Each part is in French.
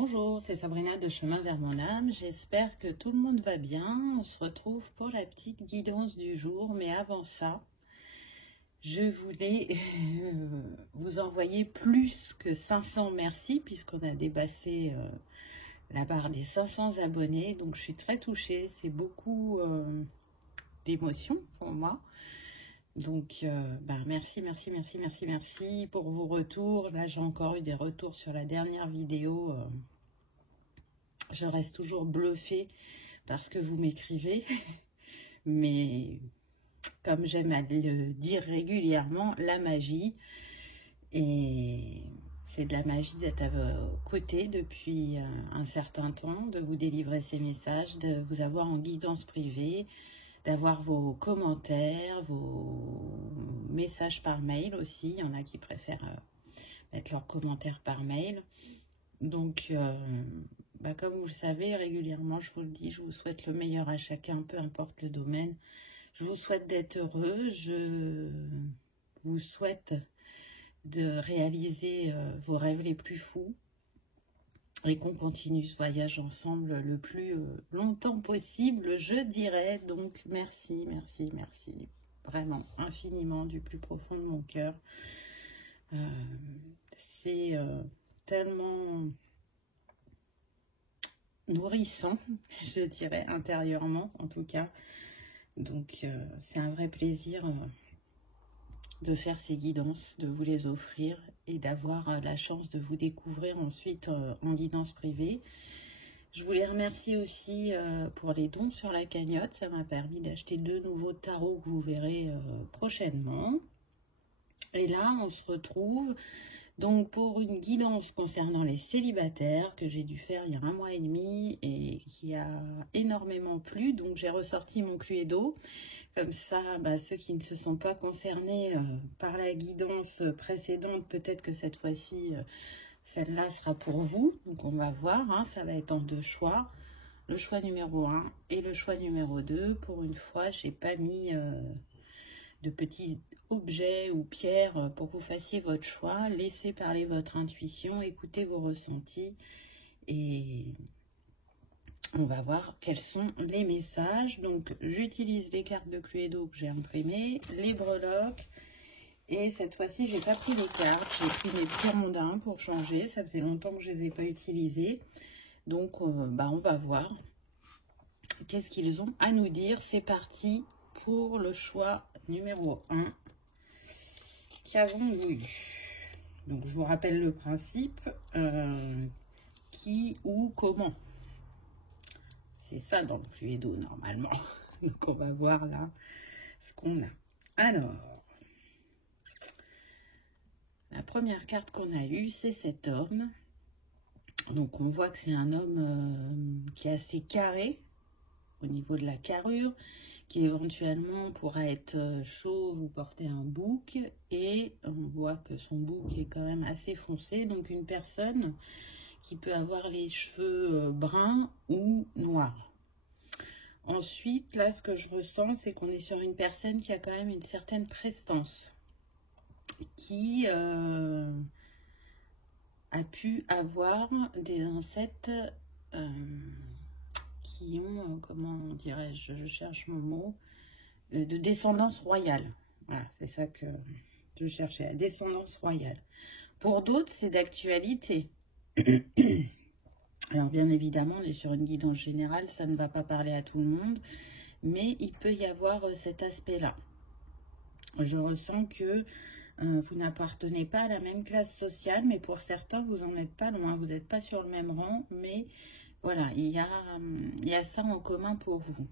Bonjour, c'est Sabrina de Chemin vers mon âme. J'espère que tout le monde va bien. On se retrouve pour la petite guidance du jour. Mais avant ça, je voulais vous envoyer plus que 500 merci puisqu'on a dépassé la barre des 500 abonnés. Donc je suis très touchée. C'est beaucoup d'émotions pour moi. Donc, merci pour vos retours. Là, j'ai encore eu des retours sur la dernière vidéo. Je reste toujours bluffée parce que vous m'écrivez. Mais, comme j'aime à le dire régulièrement, la magie. Et c'est de la magie d'être à vos côtés depuis un certain temps, de vous délivrer ces messages, de vous avoir en guidance privée, d'avoir vos commentaires, vos messages par mail aussi. Il y en a qui préfèrent mettre leurs commentaires par mail. Donc, comme vous le savez, régulièrement, je vous le dis, je vous souhaite le meilleur à chacun, peu importe le domaine. Je vous souhaite d'être heureux. Je vous souhaite de réaliser vos rêves les plus fous. Et qu'on continue ce voyage ensemble le plus longtemps possible, je dirais. Donc, merci. Vraiment, infiniment, du plus profond de mon cœur. C'est tellement nourrissant, je dirais, intérieurement, en tout cas. Donc, c'est un vrai plaisir de faire ces guidances, de vous les offrir et d'avoir la chance de vous découvrir ensuite en guidance privée. Je voulais remercier aussi pour les dons sur la cagnotte. Ça m'a permis d'acheter 2 nouveaux tarots que vous verrez prochainement. Et là, on se retrouve donc pour une guidance concernant les célibataires que j'ai dû faire il y a 1 mois et demi et qui a énormément plu. Donc j'ai ressorti mon Cluedo. Comme ça, ceux qui ne se sont pas concernés par la guidance précédente, peut-être que cette fois-ci, celle-là sera pour vous. Donc on va voir, hein, ça va être en 2 choix. Le choix numéro 1 et le choix numéro 2. Pour une fois, j'ai pas mis de petits objets ou pierres pour que vous fassiez votre choix. Laissez parler votre intuition, écoutez vos ressentis et on va voir quels sont les messages. Donc j'utilise les cartes de Cluedo que j'ai imprimées, les breloques, et cette fois-ci j'ai pas pris les cartes, j'ai pris mes petits rondins pour changer. Ça faisait longtemps que je les ai pas utilisés. Donc on va voir qu'est-ce qu'ils ont à nous dire. C'est parti pour le choix numéro 1. Qu'avons-nous eu? Donc je vous rappelle le principe, qui, où, comment. C'est ça dans le Cluedo normalement. Donc on va voir là ce qu'on a. Alors, la première carte qu'on a eue, c'est cet homme. Donc on voit que c'est un homme qui est assez carré au niveau de la carrure, qui éventuellement pourra être chauve ou porter un bouc. Et on voit que son bouc est quand même assez foncé. Donc une personne qui peut avoir les cheveux bruns ou noirs. Ensuite, là, ce que je ressens, c'est qu'on est sur une personne qui a quand même une certaine prestance, qui a pu avoir des ancêtres qui ont, comment dirais-je, je cherche mon mot, de descendance royale. Voilà, c'est ça que je cherchais, la descendance royale. Pour d'autres, c'est d'actualité. Alors bien évidemment, on est sur une guidance générale, ça ne va pas parler à tout le monde, mais il peut y avoir cet aspect-là. Je ressens que vous n'appartenez pas à la même classe sociale, mais pour certains, vous n'en êtes pas loin, vous n'êtes pas sur le même rang, mais voilà, il y a ça en commun pour vous.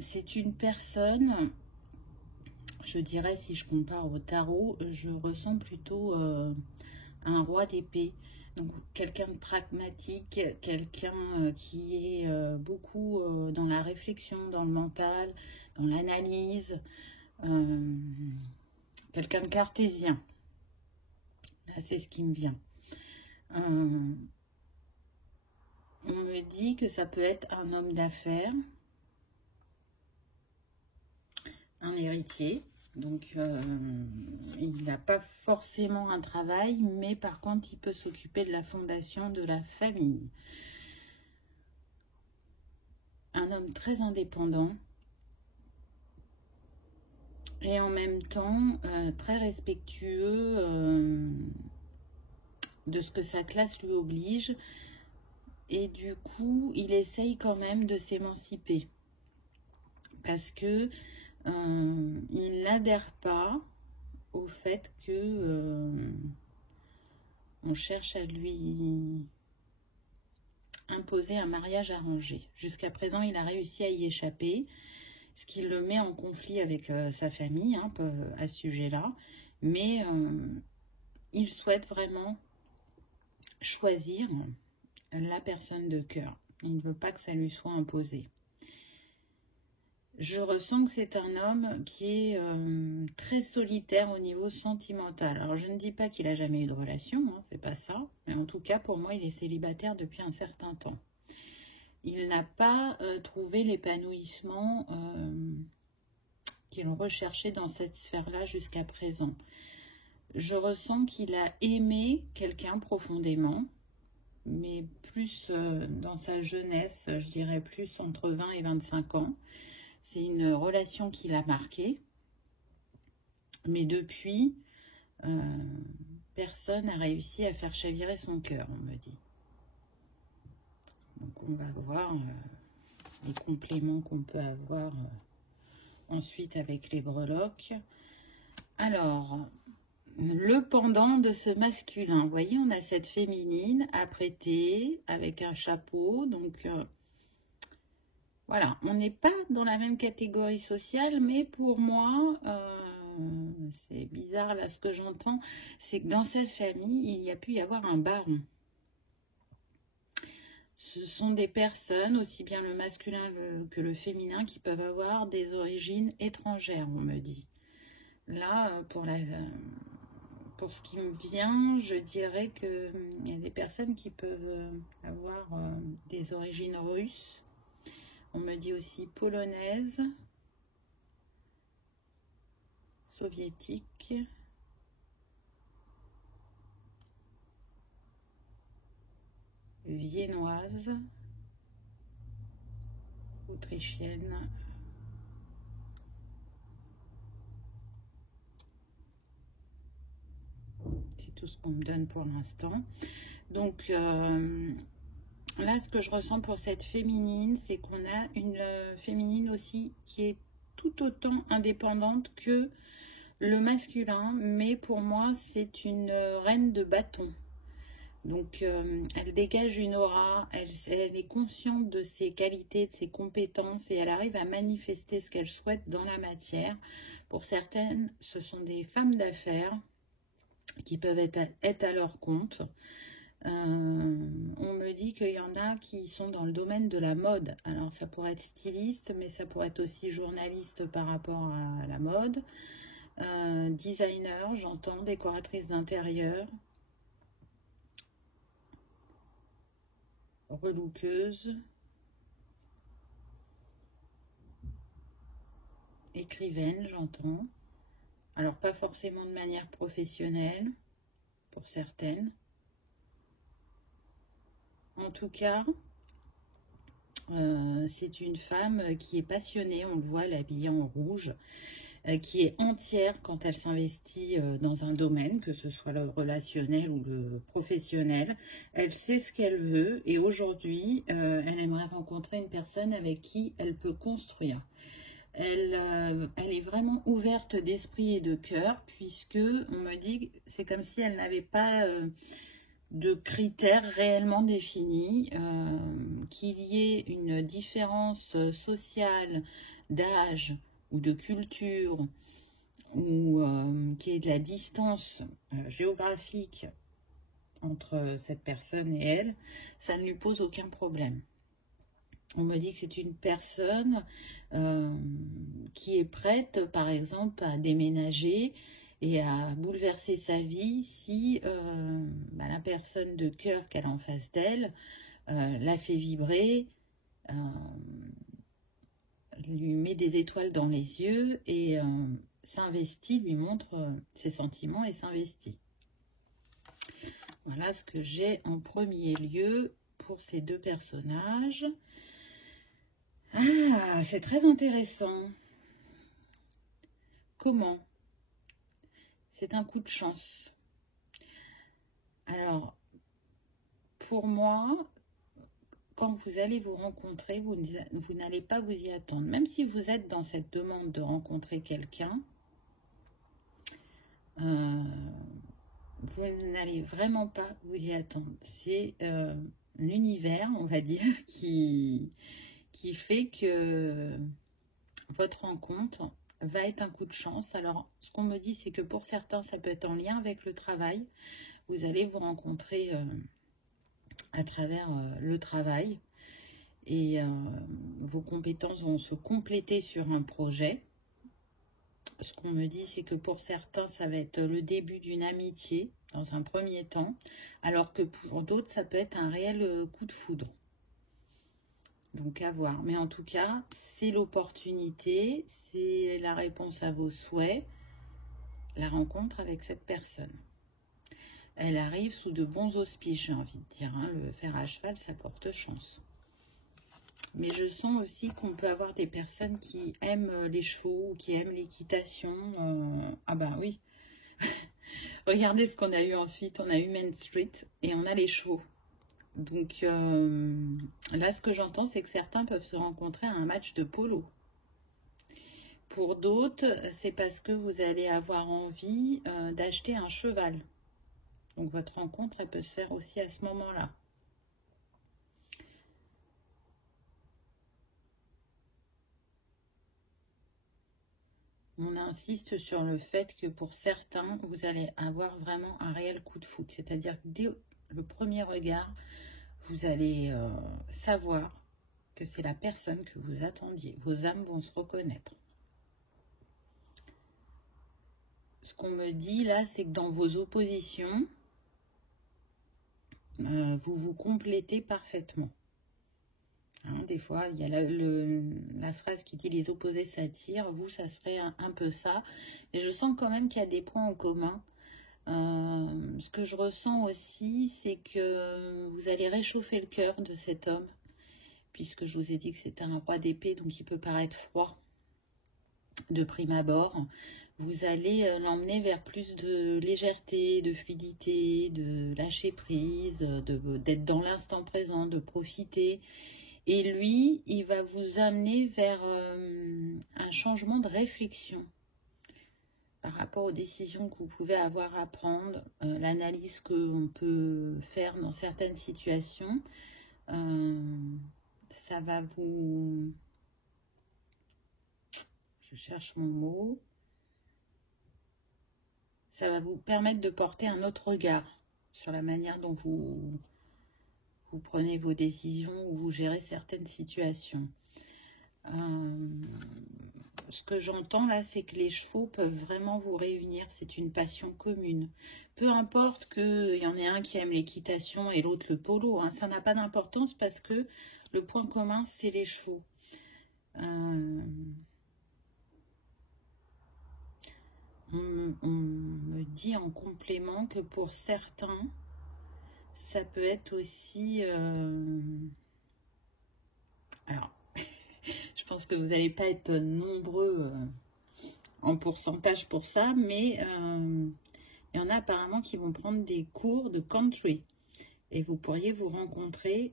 C'est une personne, je dirais, si je compare au tarot, je ressens plutôt un roi d'épée. Donc quelqu'un de pragmatique, quelqu'un qui est beaucoup dans la réflexion, dans le mental, dans l'analyse, quelqu'un de cartésien. Là, c'est ce qui me vient. On me dit que ça peut être un homme d'affaires, un héritier, Donc, il n'a pas forcément un travail, mais par contre, il peut s'occuper de la fondation de la famille. Un homme très indépendant et en même temps très respectueux de ce que sa classe lui oblige. Et du coup, il essaye quand même de s'émanciper parce que il n'adhère pas au fait que on cherche à lui imposer un mariage arrangé. Jusqu'à présent, il a réussi à y échapper, ce qui le met en conflit avec sa famille hein, à ce sujet-là. Mais il souhaite vraiment choisir la personne de cœur. Il ne veut pas que ça lui soit imposé. Je ressens que c'est un homme qui est très solitaire au niveau sentimental. Alors, je ne dis pas qu'il n'a jamais eu de relation, hein, c'est pas ça. Mais en tout cas, pour moi, il est célibataire depuis un certain temps. Il n'a pas trouvé l'épanouissement qu'il recherchait dans cette sphère-là jusqu'à présent. Je ressens qu'il a aimé quelqu'un profondément, mais plus dans sa jeunesse, je dirais plus entre 20 et 25 ans. C'est une relation qui l'a marqué, mais depuis, personne n'a réussi à faire chavirer son cœur, on me dit. Donc on va voir les compléments qu'on peut avoir ensuite avec les breloques. Alors, le pendant de ce masculin, vous voyez, on a cette féminine apprêtée avec un chapeau, donc... voilà, on n'est pas dans la même catégorie sociale, mais pour moi, c'est bizarre là ce que j'entends, c'est que dans cette famille, il y a pu y avoir un baron. Ce sont des personnes, aussi bien le masculin que le féminin, qui peuvent avoir des origines étrangères, on me dit. Là, pour ce qui me vient, je dirais qu'il y a des personnes qui peuvent avoir des origines russes. On me dit aussi polonaise, soviétique, viennoise, autrichienne, c'est tout ce qu'on me donne pour l'instant. Donc là, ce que je ressens pour cette féminine, c'est qu'on a une féminine aussi qui est tout autant indépendante que le masculin, mais pour moi, c'est une reine de bâton. Donc, elle dégage une aura, elle est consciente de ses qualités, de ses compétences, et elle arrive à manifester ce qu'elle souhaite dans la matière. Pour certaines, ce sont des femmes d'affaires qui peuvent être à leur compte. On me dit qu'il y en a qui sont dans le domaine de la mode. Alors ça pourrait être styliste, mais ça pourrait être aussi journaliste par rapport à la mode. Designer, j'entends, décoratrice d'intérieur. Relookeuse. Écrivaine, j'entends. Alors pas forcément de manière professionnelle, pour certaines. En tout cas, c'est une femme qui est passionnée, on le voit, elle est habillée en rouge, qui est entière quand elle s'investit dans un domaine, que ce soit le relationnel ou le professionnel. Elle sait ce qu'elle veut et aujourd'hui, elle aimerait rencontrer une personne avec qui elle peut construire. Elle est vraiment ouverte d'esprit et de cœur, puisque on me dit que c'est comme si elle n'avait pas... de critères réellement définis, qu'il y ait une différence sociale, d'âge ou de culture, ou qu'il y ait de la distance géographique entre cette personne et elle, ça ne lui pose aucun problème. On me dit que c'est une personne qui est prête, par exemple, à déménager et à bouleverser sa vie si la personne de cœur qu'elle a en face d'elle la fait vibrer, lui met des étoiles dans les yeux et s'investit, lui montre ses sentiments et s'investit. Voilà ce que j'ai en premier lieu pour ces deux personnages. Ah, c'est très intéressant. Comment? C'est un coup de chance. Alors, pour moi, quand vous allez vous rencontrer, vous n'allez pas vous y attendre. Même si vous êtes dans cette demande de rencontrer quelqu'un, vous n'allez vraiment pas vous y attendre. C'est l'univers, on va dire, qui fait que votre rencontre va être un coup de chance. Alors, ce qu'on me dit, c'est que pour certains, ça peut être en lien avec le travail. Vous allez vous rencontrer à travers le travail et vos compétences vont se compléter sur un projet. Ce qu'on me dit, c'est que pour certains, ça va être le début d'une amitié dans un premier temps, alors que pour d'autres, ça peut être un réel coup de foudre. Donc à voir. Mais en tout cas, c'est l'opportunité, c'est la réponse à vos souhaits, la rencontre avec cette personne. Elle arrive sous de bons auspices, j'ai envie de dire. Hein. Le fer à cheval, ça porte chance. Mais je sens aussi qu'on peut avoir des personnes qui aiment les chevaux ou qui aiment l'équitation. Ah bah oui. Regardez ce qu'on a eu ensuite. On a eu Main Street et on a les chevaux. Donc là, ce que j'entends, c'est que certains peuvent se rencontrer à un match de polo. Pour d'autres, c'est parce que vous allez avoir envie d'acheter un cheval. Donc votre rencontre, elle peut se faire aussi à ce moment-là. On insiste sur le fait que pour certains, vous allez avoir vraiment un réel coup de foudre. C'est-à-dire que dès le premier regard, vous allez savoir que c'est la personne que vous attendiez. Vos âmes vont se reconnaître. Ce qu'on me dit là, c'est que dans vos oppositions, vous vous complétez parfaitement. Hein, des fois, il y a la phrase qui dit « les opposés s'attirent ». Vous, ça serait un peu ça. Mais je sens quand même qu'il y a des points en commun. Ce que je ressens aussi, c'est que vous allez réchauffer le cœur de cet homme. Puisque je vous ai dit que c'était un roi d'épée, donc il peut paraître froid de prime abord. Vous allez l'emmener vers plus de légèreté, de fluidité, de lâcher prise, d'être dans l'instant présent, de profiter. Et lui, il va vous amener vers un changement de réflexion par rapport aux décisions que vous pouvez avoir à prendre, l'analyse qu'on peut faire dans certaines situations. Ça va vous... Je cherche mon mot. Ça va vous permettre de porter un autre regard sur la manière dont vous prenez vos décisions ou vous gérez certaines situations. Ce que j'entends là, c'est que les chevaux peuvent vraiment vous réunir. C'est une passion commune. Peu importe qu'il y en ait un qui aime l'équitation et l'autre le polo. Hein, ça n'a pas d'importance parce que le point commun, c'est les chevaux. On me dit en complément que pour certains, ça peut être aussi... Alors, je pense que vous n'allez pas être nombreux en pourcentage pour ça, mais il y en a apparemment qui vont prendre des cours de country. Et vous pourriez vous rencontrer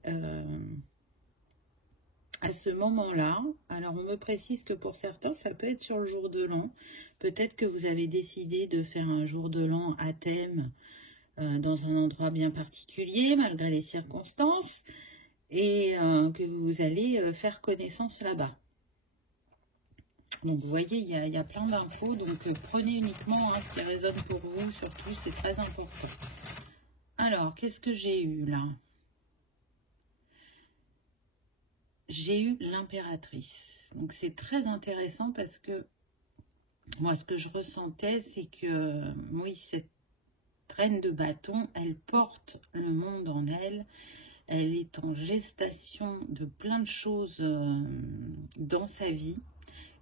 à ce moment-là. Alors, on me précise que pour certains, ça peut être sur le jour de l'an. Peut-être que vous avez décidé de faire un jour de l'an à thème dans un endroit bien particulier, malgré les circonstances, et que vous allez faire connaissance là-bas. Donc, vous voyez, il y a plein d'infos, donc prenez uniquement ce qui résonne pour vous, surtout, c'est très important. Alors, qu'est-ce que j'ai eu là? J'ai eu l'impératrice. Donc, c'est très intéressant parce que moi, ce que je ressentais, c'est que, oui, cette reine de bâton, elle porte le monde en elle. Elle est en gestation de plein de choses dans sa vie.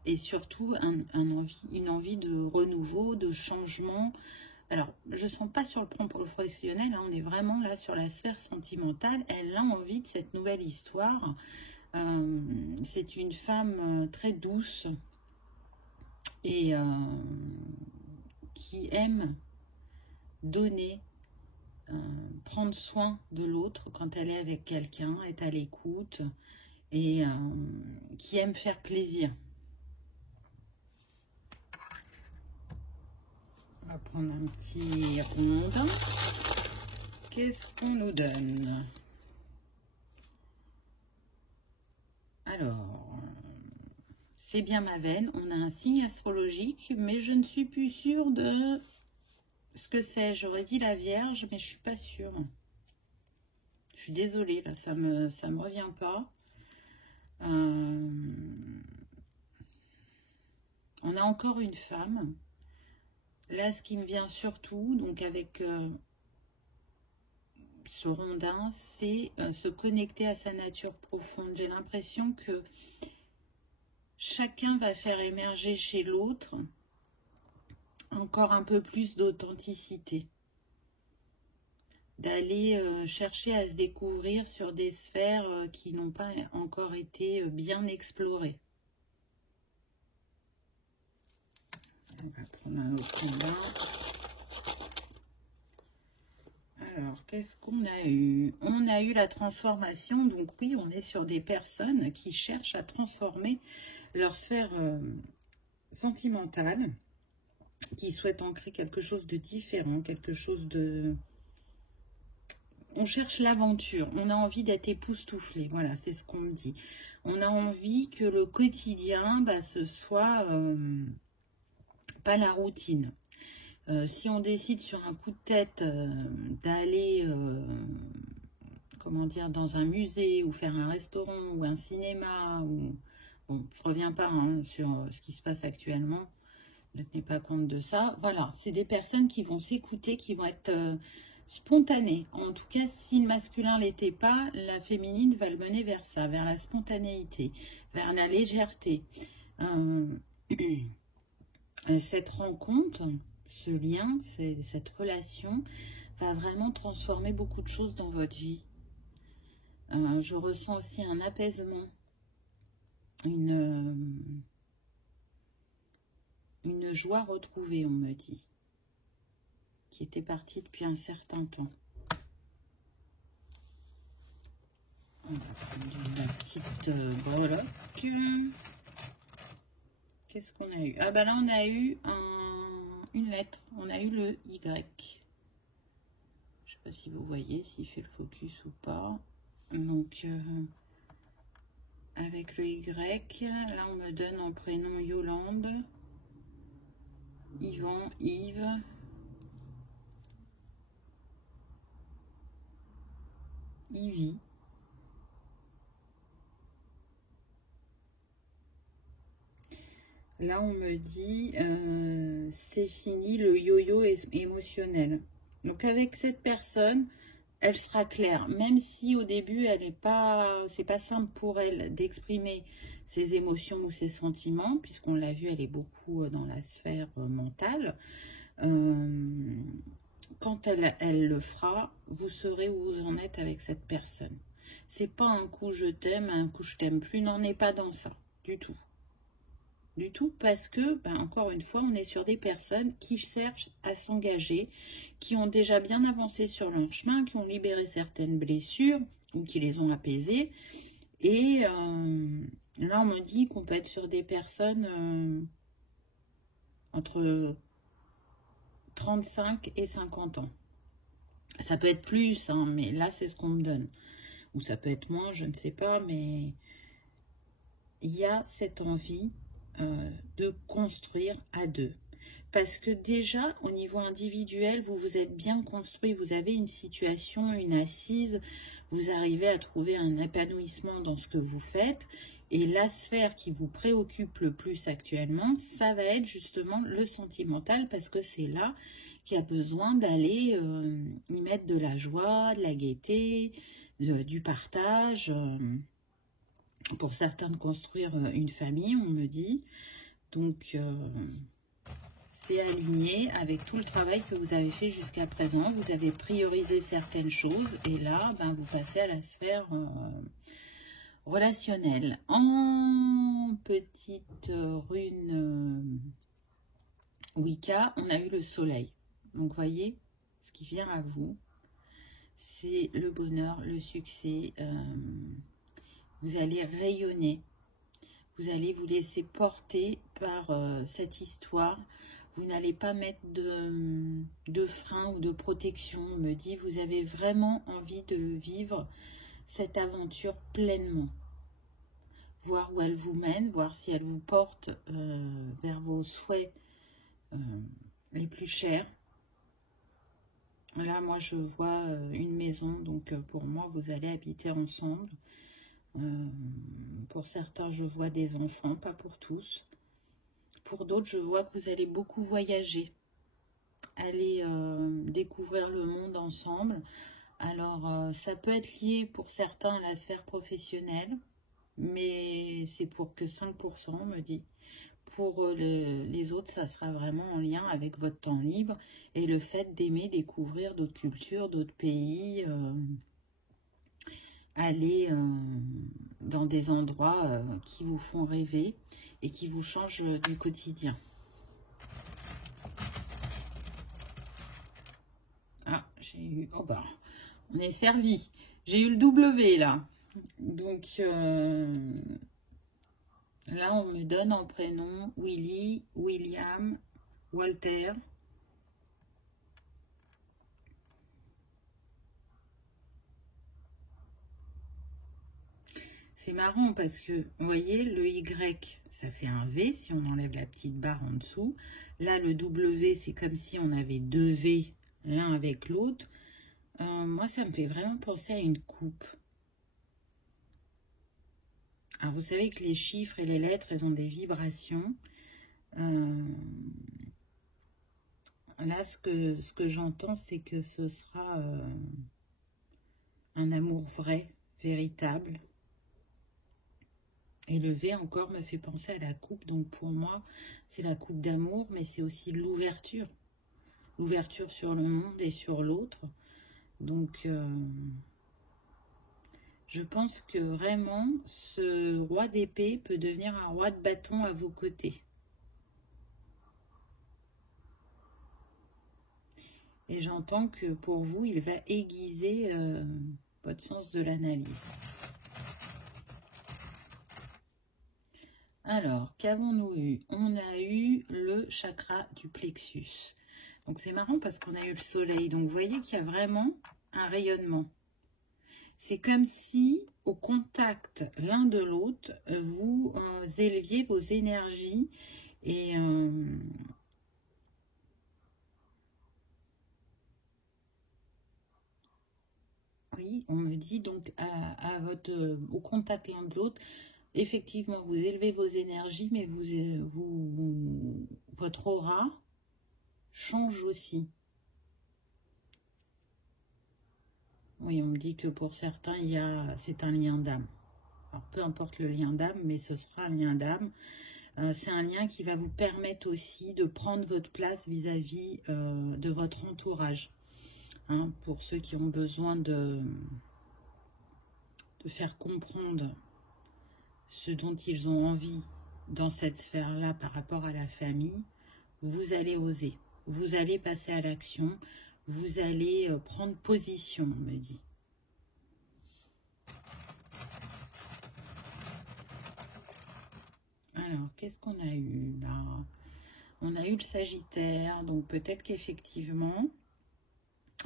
et surtout une envie de renouveau, de changement. Alors, je ne sens pas sur le plan professionnel, hein, on est vraiment là sur la sphère sentimentale. Elle a envie de cette nouvelle histoire. C'est une femme très douce et qui aime donner, prendre soin de l'autre quand elle est avec quelqu'un, est à l'écoute et qui aime faire plaisir. On va prendre un petit ronde. Qu'est-ce qu'on nous donne? Alors, c'est bien ma veine. On a un signe astrologique, mais je ne suis plus sûre de ce que c'est. J'aurais dit la Vierge, mais je suis pas sûre. Je suis désolée, là, ça me revient pas. On a encore une femme. Là, ce qui me vient surtout, donc avec ce rondin, c'est se connecter à sa nature profonde. J'ai l'impression que chacun va faire émerger chez l'autre encore un peu plus d'authenticité. D'aller chercher à se découvrir sur des sphères qui n'ont pas encore été bien explorées. On va prendre un autre combat. Alors, qu'est-ce qu'on a eu? On a eu la transformation. Donc oui, on est sur des personnes qui cherchent à transformer leur sphère sentimentale, qui souhaitent en créer quelque chose de différent, quelque chose de... On cherche l'aventure, on a envie d'être époustouflé, voilà, c'est ce qu'on me dit. On a envie que le quotidien, ce soit pas la routine. Si on décide sur un coup de tête d'aller, comment dire, dans un musée ou faire un restaurant ou un cinéma, ou bon, je reviens pas sur ce qui se passe actuellement, ne tenez pas compte de ça. Voilà, c'est des personnes qui vont s'écouter, qui vont être spontanées. En tout cas, si le masculin l'était pas, la féminine va le mener vers ça, vers la spontanéité, vers la légèreté. Cette rencontre, ce lien, cette relation va vraiment transformer beaucoup de choses dans votre vie. Je ressens aussi un apaisement, une joie retrouvée, on me dit, qui était partie depuis un certain temps. On va prendre une petite breloque. Qu'est-ce qu'on a eu? Ah bah là on a eu une lettre, on a eu le Y. Je sais pas si vous voyez, s'il fait le focus ou pas. Donc avec le Y, là on me donne en prénom Yolande, Yvan, Yves, Yvi. Là, on me dit, c'est fini le yo-yo émotionnel. Donc, avec cette personne, elle sera claire. Même si au début, c'est pas simple pour elle d'exprimer ses émotions ou ses sentiments, puisqu'on l'a vu, elle est beaucoup dans la sphère mentale. Quand elle le fera, vous saurez où vous en êtes avec cette personne. C'est pas un coup je t'aime, un coup je t'aime plus. N'en est pas dans ça, du tout. Du tout, parce que, encore une fois, on est sur des personnes qui cherchent à s'engager, qui ont déjà bien avancé sur leur chemin, qui ont libéré certaines blessures ou qui les ont apaisées. Et là, on me dit qu'on peut être sur des personnes entre 35 et 50 ans. Ça peut être plus, mais là, c'est ce qu'on me donne. Ou ça peut être moins, je ne sais pas, mais il y a cette envie de construire à deux. Parce que déjà, au niveau individuel, vous vous êtes bien construit, vous avez une situation, une assise, vous arrivez à trouver un épanouissement dans ce que vous faites. Et la sphère qui vous préoccupe le plus actuellement, ça va être justement le sentimental, parce que c'est là qu'il y a besoin d'aller y mettre de la joie, de la gaieté, du partage. Pour certains, de construire une famille, on me dit. Donc, c'est aligné avec tout le travail que vous avez fait jusqu'à présent. Vous avez priorisé certaines choses et là, ben, vous passez à la sphère relationnelle. En petite rune Wicca, on a eu le soleil. Donc, voyez, ce qui vient à vous, c'est le bonheur, le succès. Vous allez rayonner. Vous allez vous laisser porter par cette histoire. Vous n'allez pas mettre de frein ou de protection. On me dit, vous avez vraiment envie de vivre cette aventure pleinement. Voir où elle vous mène, voir si elle vous porte vers vos souhaits les plus chers. Là, moi, je vois une maison. Donc, pour moi, vous allez habiter ensemble. Pour certains, je vois des enfants, pas pour tous. Pour d'autres, je vois que vous allez beaucoup voyager, aller découvrir le monde ensemble. Alors, ça peut être lié pour certains à la sphère professionnelle, mais c'est pour que 5%, on me dit. Pour les autres, ça sera vraiment en lien avec votre temps libre et le fait d'aimer découvrir d'autres cultures, d'autres pays, aller dans des endroits qui vous font rêver et qui vous changent du quotidien. Ah, j'ai eu... Oh bah, on est servi. J'ai eu le W là. Donc, là, on me donne en prénom Willy, William, Walter. C'est marrant parce que, vous voyez, le Y, ça fait un V si on enlève la petite barre en dessous. Là, le W, c'est comme si on avait deux V l'un avec l'autre. Moi, ça me fait vraiment penser à une coupe. Alors, vous savez que les chiffres et les lettres, elles ont des vibrations. Là, ce que j'entends, c'est que ce sera un amour vrai, véritable. Et le V encore me fait penser à la coupe. Donc pour moi, c'est la coupe d'amour, mais c'est aussi l'ouverture. L'ouverture sur le monde et sur l'autre. Donc, je pense que vraiment, ce roi d'épée peut devenir un roi de bâton à vos côtés. Et j'entends que pour vous, il va aiguiser votre sens de l'analyse. Alors, qu'avons-nous eu? On a eu le chakra du plexus. Donc, c'est marrant parce qu'on a eu le soleil. Donc, vous voyez qu'il y a vraiment un rayonnement. C'est comme si, au contact l'un de l'autre, vous éleviez vos énergies et... oui, on me dit donc au contact l'un de l'autre, effectivement, vous élevez vos énergies, mais votre aura change aussi. Oui, on me dit que pour certains, c'est un lien d'âme. Alors, peu importe le lien d'âme, mais ce sera un lien d'âme. C'est un lien qui va vous permettre aussi de prendre votre place vis-à-vis de votre entourage. Hein, pour ceux qui ont besoin de faire comprendre ce dont ils ont envie dans cette sphère-là par rapport à la famille, vous allez oser. Vous allez passer à l'action. Vous allez prendre position, on me dit. Alors, qu'est-ce qu'on a eu là? On a eu le Sagittaire, donc peut-être qu'effectivement,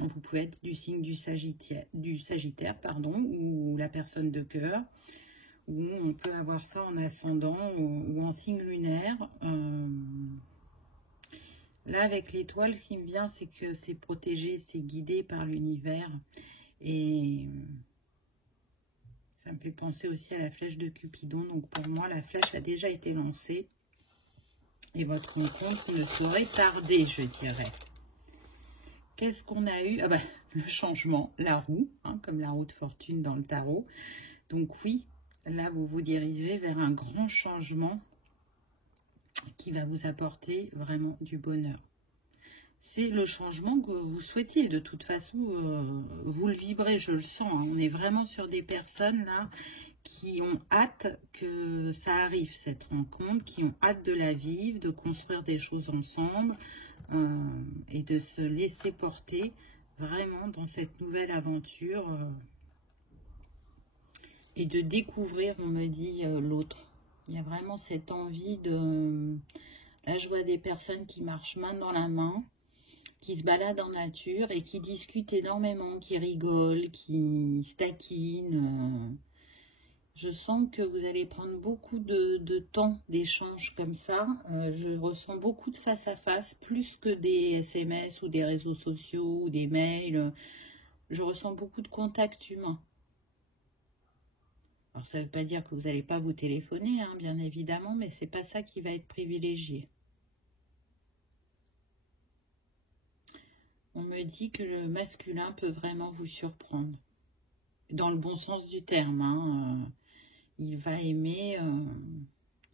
vous pouvez être du signe du Sagittaire, pardon, ou la personne de cœur, ou on peut avoir ça en ascendant ou en signe lunaire. Là, avec l'étoile, ce qui me vient, c'est que c'est protégé, c'est guidé par l'univers. Et ça me fait penser aussi à la flèche de Cupidon. Donc pour moi, la flèche a déjà été lancée. Et votre rencontre ne saurait tarder, je dirais. Qu'est-ce qu'on a eu? Ah bah, le changement, la roue, hein, comme la roue de fortune dans le tarot. Donc oui, Là, vous vous dirigez vers un grand changement qui va vous apporter vraiment du bonheur. C'est le changement que vous souhaitiez. De toute façon, vous le vibrez, je le sens. Hein. On est vraiment sur des personnes là qui ont hâte que ça arrive, cette rencontre, qui ont hâte de la vivre, de construire des choses ensemble et de se laisser porter vraiment dans cette nouvelle aventure et de découvrir, on me dit, l'autre. Il y a vraiment cette envie de... Là, je vois des personnes qui marchent main dans la main, qui se baladent en nature et qui discutent énormément, qui rigolent, qui se taquinent. Je sens que vous allez prendre beaucoup de temps d'échange comme ça. Je ressens beaucoup de face à face, plus que des SMS ou des réseaux sociaux ou des mails. Je ressens beaucoup de contact humain. Alors ça ne veut pas dire que vous n'allez pas vous téléphoner, hein, bien évidemment, mais c'est pas ça qui va être privilégié. On me dit que le masculin peut vraiment vous surprendre. Dans le bon sens du terme, hein, il va aimer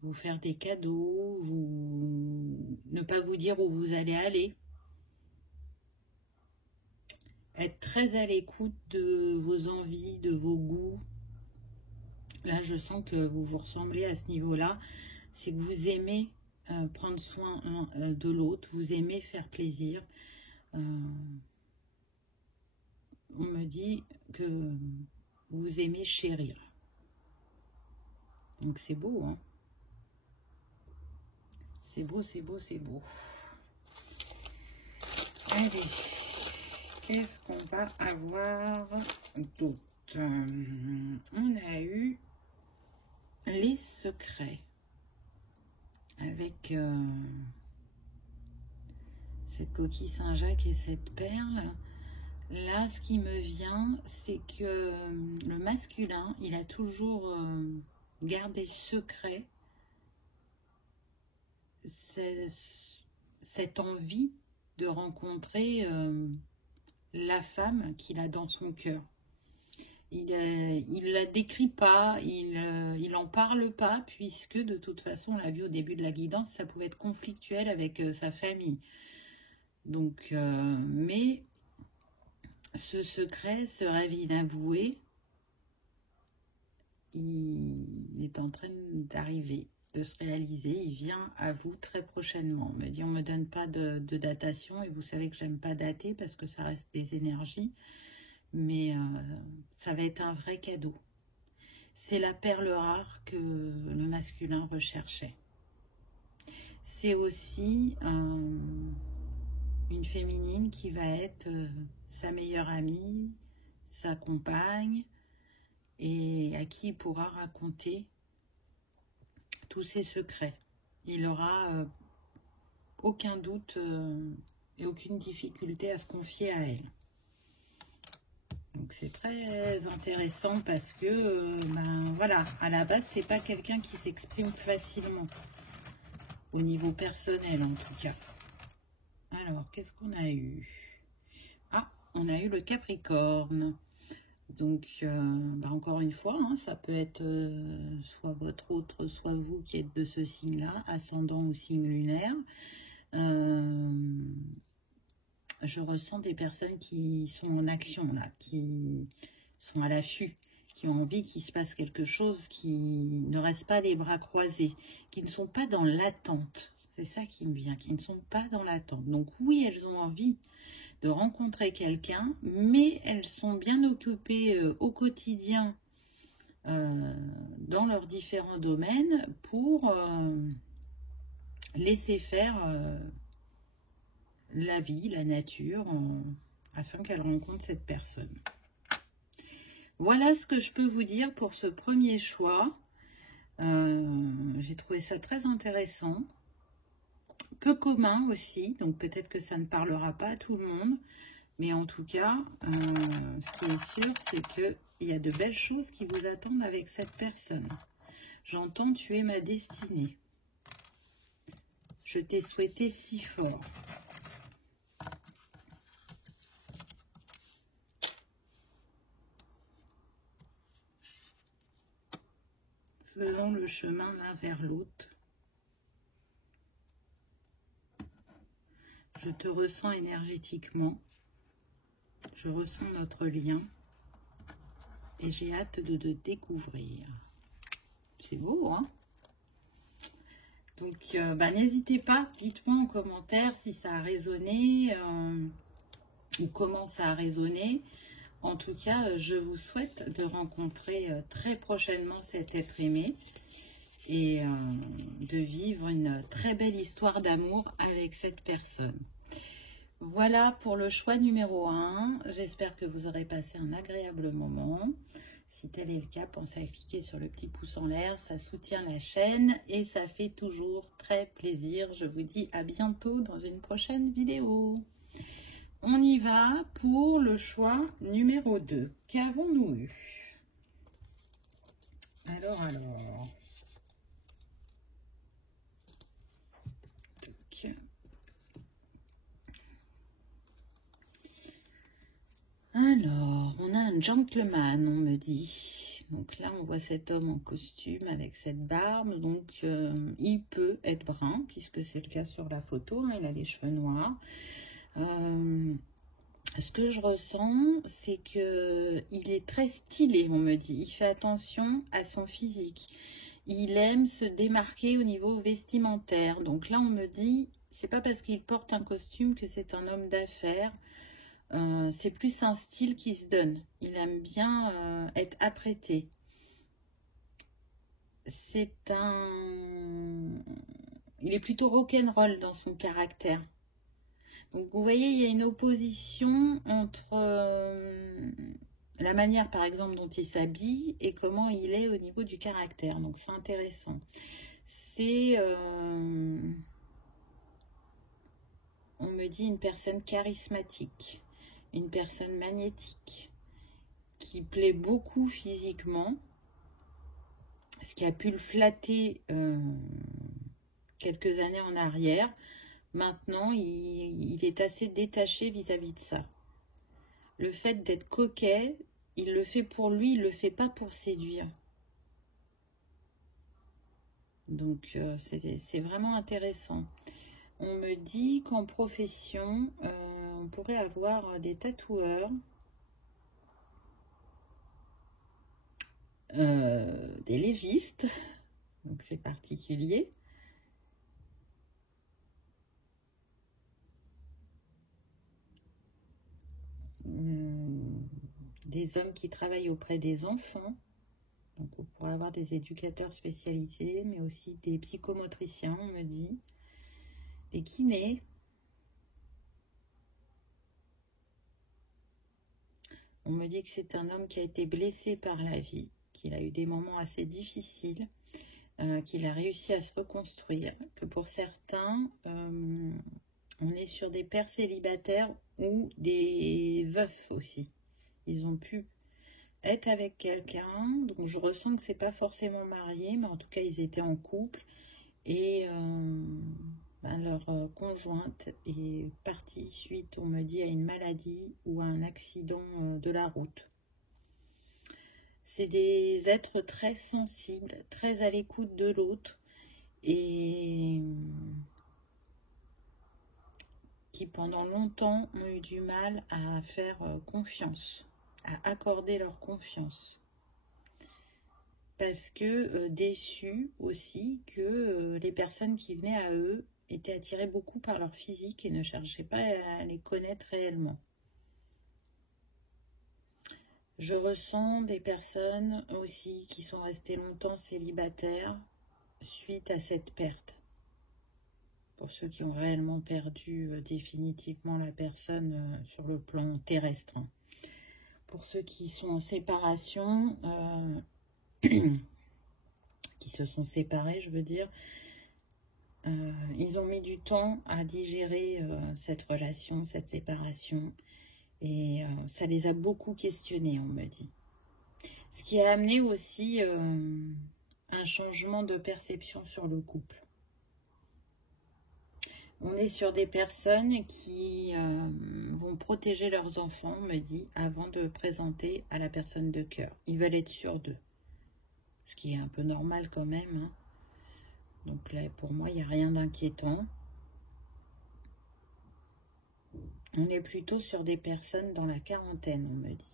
vous faire des cadeaux, ne pas vous dire où vous allez aller. Être très à l'écoute de vos envies, de vos goûts. Là, je sens que vous vous ressemblez à ce niveau-là. C'est que vous aimez prendre soin de l'autre, vous aimez faire plaisir. On me dit que vous aimez chérir. Donc c'est beau, hein. C'est beau, c'est beau, c'est beau. Allez, qu'est-ce qu'on va avoir d'autre? On a eu les secrets avec cette coquille Saint-Jacques et cette perle. Là, ce qui me vient, c'est que le masculin, il a toujours gardé secret cette envie de rencontrer la femme qu'il a dans son cœur. Il ne la décrit pas, il n'en parle pas, puisque de toute façon, on l'a vu au début de la guidance, ça pouvait être conflictuel avec sa famille. Donc, mais ce secret, ce rêve inavoué, il est en train d'arriver, de se réaliser. Il vient à vous très prochainement. On me dit, on ne me donne pas de datation, et vous savez que j'aime pas dater parce que ça reste des énergies. Mais ça va être un vrai cadeau. C'est la perle rare que le masculin recherchait. C'est aussi une féminine qui va être sa meilleure amie, sa compagne, et à qui il pourra raconter tous ses secrets. Il n'aura aucun doute et aucune difficulté à se confier à elle. Donc c'est très intéressant parce que, ben voilà, à la base, c'est pas quelqu'un qui s'exprime facilement, au niveau personnel en tout cas. Alors, qu'est-ce qu'on a eu? Ah, on a eu le Capricorne. Donc, ben encore une fois, hein, ça peut être soit votre autre, soit vous qui êtes de ce signe-là, ascendant ou signe lunaire. Je ressens des personnes qui sont en action, là, qui sont à l'affût, qui ont envie qu'il se passe quelque chose, qui ne restent pas les bras croisés, qui ne sont pas dans l'attente. C'est ça qui me vient, qui ne sont pas dans l'attente. Donc oui, elles ont envie de rencontrer quelqu'un, mais elles sont bien occupées au quotidien dans leurs différents domaines pour laisser faire la vie, la nature, afin qu'elle rencontre cette personne. Voilà ce que je peux vous dire pour ce premier choix. J'ai trouvé ça très intéressant. Peu commun aussi, donc peut-être que ça ne parlera pas à tout le monde. Mais en tout cas, ce qui est sûr, c'est qu'il y a de belles choses qui vous attendent avec cette personne. J'entends, tu es ma destinée. Je t'ai souhaité si fort. Faisons le chemin l'un vers l'autre. Je te ressens énergétiquement. Je ressens notre lien. Et j'ai hâte de te découvrir. C'est beau, hein? Donc, n'hésitez pas. Dites-moi en commentaire si ça a résonné ou comment ça a résonné. En tout cas, je vous souhaite de rencontrer très prochainement cet être aimé et de vivre une très belle histoire d'amour avec cette personne. Voilà pour le choix numéro 1. J'espère que vous aurez passé un agréable moment. Si tel est le cas, pensez à cliquer sur le petit pouce en l'air. Ça soutient la chaîne et ça fait toujours très plaisir. Je vous dis à bientôt dans une prochaine vidéo. On y va pour le choix numéro 2. Qu'avons-nous eu? Alors. Donc. Alors, on a un gentleman, on me dit. Donc là, on voit cet homme en costume avec cette barbe. Donc, il peut être brun, puisque c'est le cas sur la photo. Hein, il a les cheveux noirs. Ce que je ressens, c'est que il est très stylé, on me dit. Il fait attention à son physique. Il aime se démarquer au niveau vestimentaire. Donc là, on me dit, c'est pas parce qu'il porte un costume que c'est un homme d'affaires. C'est plus un style qui se donne. Il aime bien être apprêté. Il est plutôt rock'n'roll dans son caractère. Donc vous voyez, il y a une opposition entre la manière par exemple dont il s'habille et comment il est au niveau du caractère. Donc c'est intéressant. C'est, on me dit, une personne charismatique. Une personne magnétique qui plaît beaucoup physiquement, ce qui a pu le flatter quelques années en arrière. Maintenant, il est assez détaché vis-à-vis de ça. Le fait d'être coquet, il le fait pour lui, il ne le fait pas pour séduire. Donc, c'est vraiment intéressant. On me dit qu'en profession, on pourrait avoir des tatoueurs, des légistes, donc c'est particulier. Des hommes qui travaillent auprès des enfants. Donc on pourrait avoir des éducateurs spécialisés, mais aussi des psychomotriciens, on me dit, des kinés. On me dit que c'est un homme qui a été blessé par la vie, qu'il a eu des moments assez difficiles, qu'il a réussi à se reconstruire, que pour certains, on est sur des pères célibataires ou des veufs aussi. Ils ont pu être avec quelqu'un, donc je ressens que c'est pas forcément marié, mais en tout cas ils étaient en couple et leur conjointe est partie suite, on me dit, à une maladie ou à un accident de la route. C'est des êtres très sensibles, très à l'écoute de l'autre et qui pendant longtemps ont eu du mal à faire confiance, à accorder leur confiance. Parce que déçus aussi que les personnes qui venaient à eux étaient attirées beaucoup par leur physique et ne cherchaient pas à les connaître réellement. Je ressens des personnes aussi qui sont restées longtemps célibataires suite à cette perte. Pour ceux qui ont réellement perdu définitivement la personne sur le plan terrestre. Pour ceux qui sont en séparation, qui se sont séparés, je veux dire, ils ont mis du temps à digérer cette relation, cette séparation, et ça les a beaucoup questionnés, on me dit. Ce qui a amené aussi un changement de perception sur le couple. On est sur des personnes qui vont protéger leurs enfants, on me dit, avant de présenter à la personne de cœur. Ils veulent être sûrs d'eux. ce qui est un peu normal quand même, hein. Donc là, pour moi, il n'y a rien d'inquiétant. On est plutôt sur des personnes dans la quarantaine, on me dit.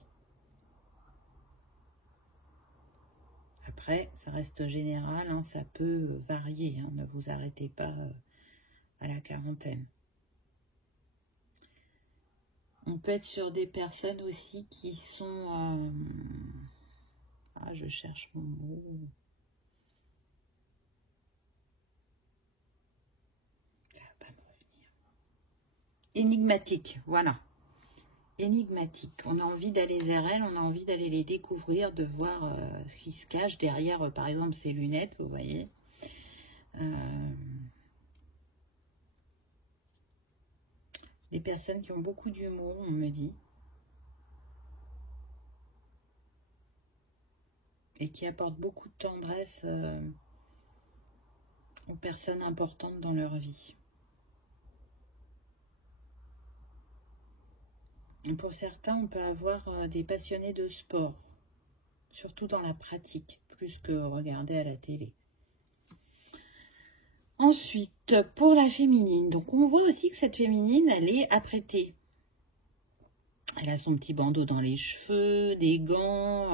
Après, ça reste général, hein, ça peut varier, hein, ne vous arrêtez pas à la quarantaine. On peut être sur des personnes aussi qui sont... Ah, je cherche mon mot. Ça va pas me revenir. Énigmatique, voilà. Énigmatique. On a envie d'aller vers elles, on a envie d'aller les découvrir, de voir ce qui se cache derrière, par exemple, ces lunettes, vous voyez. Des personnes qui ont beaucoup d'humour, on me dit. Et qui apportent beaucoup de tendresse aux personnes importantes dans leur vie. Et pour certains, on peut avoir des passionnés de sport, surtout dans la pratique, plus que regarder à la télé. Ensuite, pour la féminine, donc on voit aussi que cette féminine, elle est apprêtée. Elle a son petit bandeau dans les cheveux, des gants.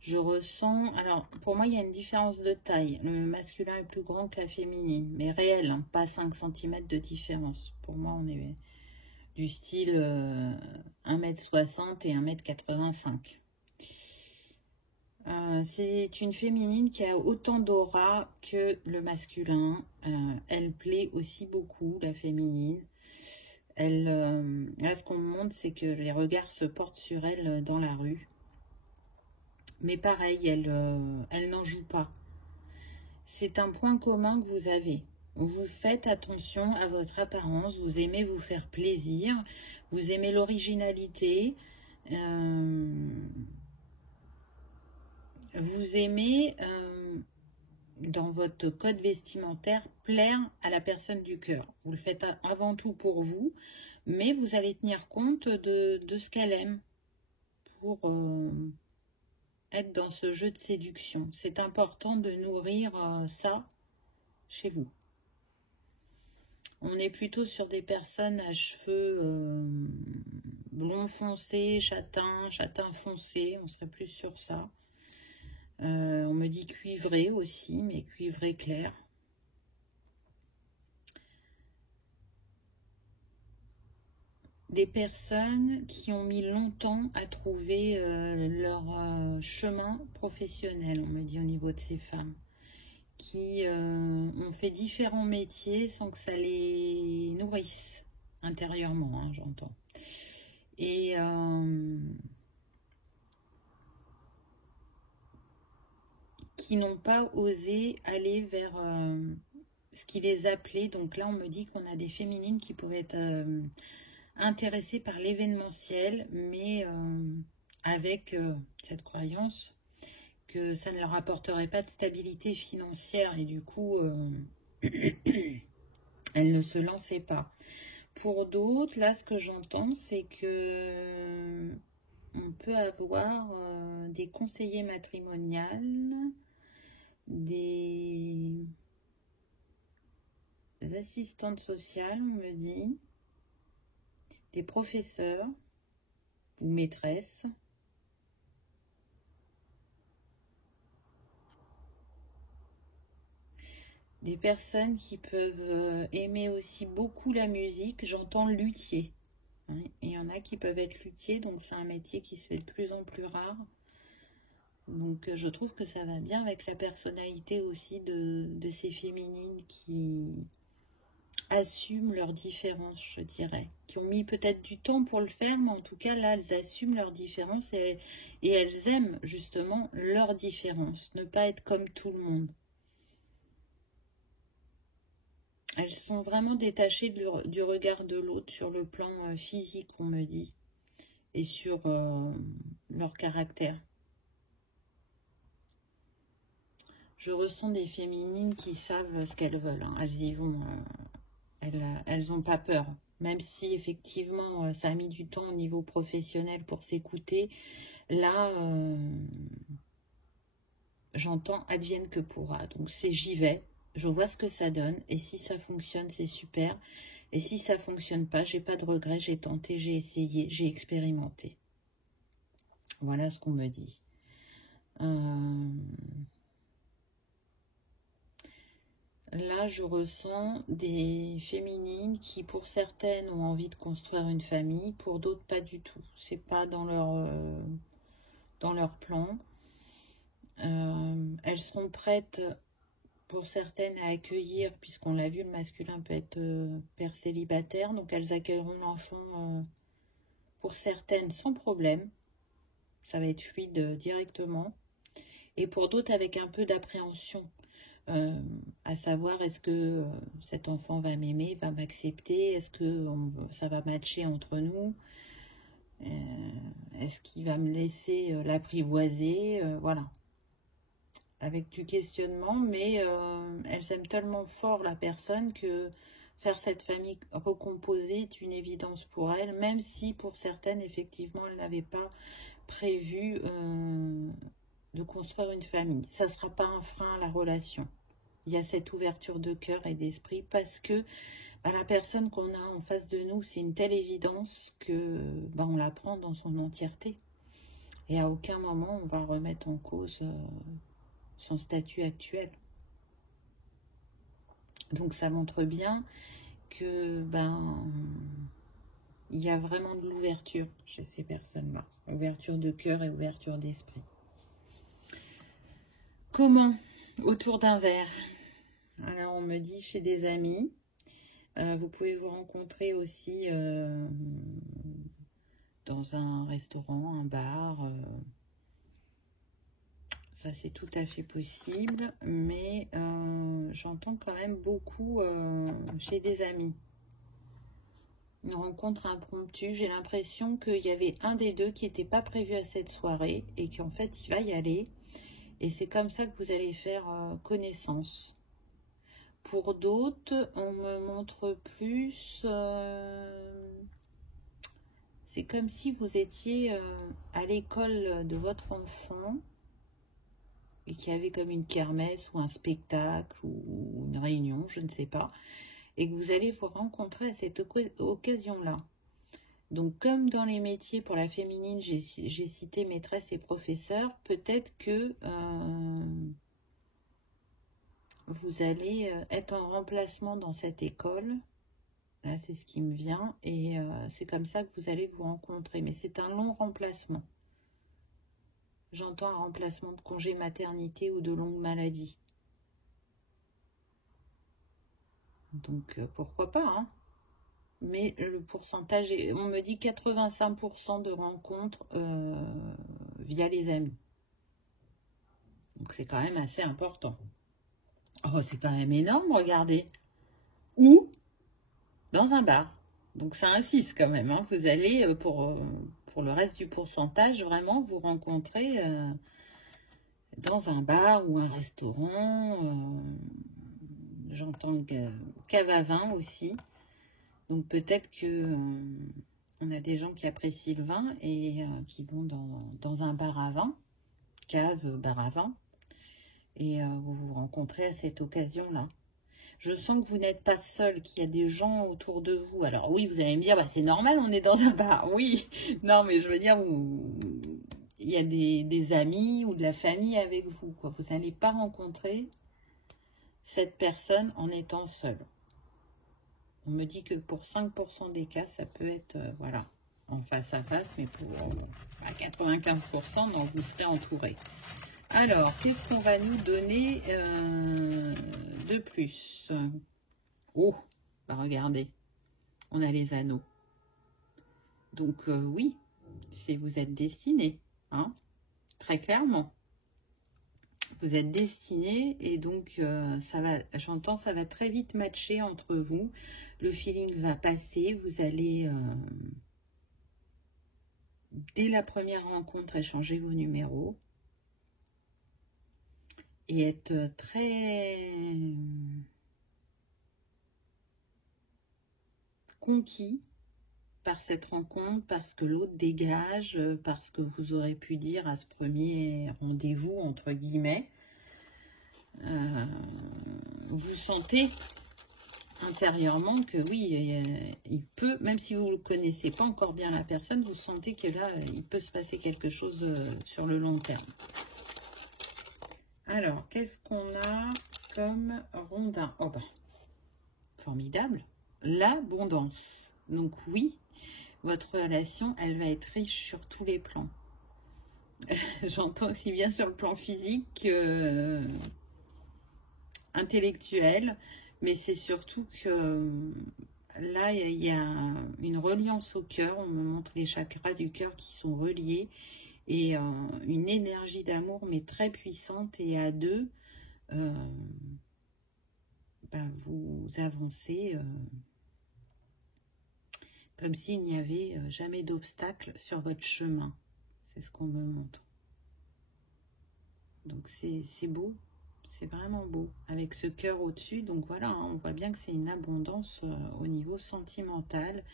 Je ressens... Alors, pour moi, il y a une différence de taille. Le masculin est plus grand que la féminine, mais réel, hein, pas 5 cm de différence. Pour moi, on est du style 1,60 m et 1,85 m. C'est une féminine qui a autant d'aura que le masculin. Elle plaît aussi beaucoup, la féminine. Là, ce qu'on me montre, c'est que les regards se portent sur elle dans la rue. Mais pareil, elle n'en joue pas. C'est un point commun que vous avez. Vous faites attention à votre apparence, vous aimez vous faire plaisir, vous aimez l'originalité, vous aimez, dans votre code vestimentaire, plaire à la personne du cœur. Vous le faites avant tout pour vous, mais vous allez tenir compte de ce qu'elle aime pour... être dans ce jeu de séduction. C'est important de nourrir ça chez vous. On est plutôt sur des personnes à cheveux blond foncé, châtain foncé. On serait plus sur ça. On me dit cuivré aussi, mais cuivré clair. Des personnes qui ont mis longtemps à trouver leur chemin professionnel, on me dit au niveau de ces femmes, qui ont fait différents métiers sans que ça les nourrisse intérieurement, hein, j'entends. Et qui n'ont pas osé aller vers ce qui les appelait. Donc là, on me dit qu'on a des féminines qui pouvaient être... intéressés par l'événementiel, mais avec cette croyance que ça ne leur apporterait pas de stabilité financière et du coup, elles ne se lançaient pas. Pour d'autres, là, ce que j'entends, c'est que on peut avoir des conseillers matrimoniales, des assistantes sociales, on me dit, des professeurs ou maîtresses, des personnes qui peuvent aimer aussi beaucoup la musique. J'entends luthier, hein. Il y en a qui peuvent être luthiers, donc c'est un métier qui se fait de plus en plus rare. Donc je trouve que ça va bien avec la personnalité aussi de ces féminines qui assument leurs différences, je dirais, qui ont mis peut-être du temps pour le faire, mais en tout cas là elles assument leurs différences et elles aiment justement leurs différences, ne pas être comme tout le monde. Elles sont vraiment détachées du regard de l'autre sur le plan physique, on me dit, et sur leur caractère. Je ressens des féminines qui savent ce qu'elles veulent, hein. Elles y vont... Elles n'ont pas peur, même si effectivement ça a mis du temps au niveau professionnel pour s'écouter. Là, j'entends advienne que pourra. Donc c'est j'y vais, je vois ce que ça donne, et si ça fonctionne, c'est super. Et si ça fonctionne pas, j'ai pas de regret, j'ai tenté, j'ai essayé, j'ai expérimenté. Voilà ce qu'on me dit. Là, je ressens des féminines qui, pour certaines, ont envie de construire une famille, pour d'autres, pas du tout. C'est pas dans leur plan. Elles seront prêtes, pour certaines, à accueillir, puisqu'on l'a vu, le masculin peut être père célibataire, donc elles accueilleront l'enfant, pour certaines, sans problème. Ça va être fluide directement. Et pour d'autres, avec un peu d'appréhension. À savoir, est-ce que cet enfant va m'aimer, va m'accepter, est-ce que ça va matcher entre nous, est-ce qu'il va me laisser l'apprivoiser, voilà, avec du questionnement, mais elles aiment tellement fort la personne que faire cette famille recomposée est une évidence pour elles, même si pour certaines, effectivement, elles n'avaient pas prévu de construire une famille. Ça ne sera pas un frein à la relation. Il y a cette ouverture de cœur et d'esprit parce que la personne qu'on a en face de nous, c'est une telle évidence que on la prend dans son entièreté. Et à aucun moment, on va remettre en cause son statut actuel. Donc ça montre bien que il y a vraiment de l'ouverture chez ces personnes-là. Ouverture de cœur et ouverture d'esprit. Comment? Autour d'un verre. Alors, on me dit chez des amis. Vous pouvez vous rencontrer aussi dans un restaurant, un bar. Ça, c'est tout à fait possible. Mais j'entends quand même beaucoup chez des amis. Une rencontre impromptue. J'ai l'impression qu'il y avait un des deux qui n'était pas prévu à cette soirée et qu'en fait, il va y aller. Et c'est comme ça que vous allez faire connaissance. Pour d'autres, on me montre plus... c'est comme si vous étiez à l'école de votre enfant et qu'il y avait comme une kermesse ou un spectacle ou une réunion, je ne sais pas, et que vous allez vous rencontrer à cette occasion-là. Donc, comme dans les métiers pour la féminine, j'ai cité maîtresse et professeur, peut-être que vous allez être en remplacement dans cette école. Là, c'est ce qui me vient. Et c'est comme ça que vous allez vous rencontrer. Mais c'est un long remplacement. J'entends un remplacement de congé maternité ou de longue maladie. Donc, pourquoi pas, hein? Mais le pourcentage, on me dit 85% de rencontres via les amis. Donc, c'est quand même assez important. Oh, c'est quand même énorme, regardez. Ou dans un bar. Donc, ça insiste quand même. Hein. Vous allez, pour le reste du pourcentage, vraiment vous rencontrer dans un bar ou un restaurant. J'entends cave à vin aussi. Donc peut-être que on a des gens qui apprécient le vin et qui vont dans un bar à vin, cave, bar à vin, et vous vous rencontrez à cette occasion-là. Je sens que vous n'êtes pas seul, qu'il y a des gens autour de vous. Alors oui, vous allez me dire, c'est normal, on est dans un bar. Oui, non, mais je veux dire, il y a des amis ou de la famille avec vous, quoi. Vous n'allez pas rencontrer cette personne en étant seul. On me dit que pour 5% des cas, ça peut être, voilà, en face à face, mais pour 95%, donc vous serez entouré. Alors, qu'est-ce qu'on va nous donner de plus? Oh, regardez, on a les anneaux. Donc, oui, vous êtes destiné, hein, très clairement. Vous êtes destiné et donc j'entends, ça va très vite matcher entre vous. Le feeling va passer, vous allez, dès la première rencontre, échanger vos numéros et être très conquis par cette rencontre, parce que l'autre dégage, parce que vous aurez pu dire à ce premier rendez-vous, entre guillemets, vous sentez intérieurement que oui, il peut, même si vous ne connaissez pas encore bien la personne, vous sentez que là, il peut se passer quelque chose sur le long terme. Alors, qu'est-ce qu'on a comme rondin? Oh ben, formidable. L'abondance. Donc oui, votre relation, elle va être riche sur tous les plans. J'entends aussi bien sur le plan physique que intellectuel, mais c'est surtout que là, il y a une reliance au cœur. On me montre les chakras du cœur qui sont reliés et une énergie d'amour, mais très puissante. Et à deux, vous avancez comme s'il n'y avait jamais d'obstacle sur votre chemin. C'est ce qu'on me montre. Donc c'est beau. C'est vraiment beau, avec ce cœur au-dessus. Donc voilà, hein, on voit bien que c'est une abondance au niveau sentimental,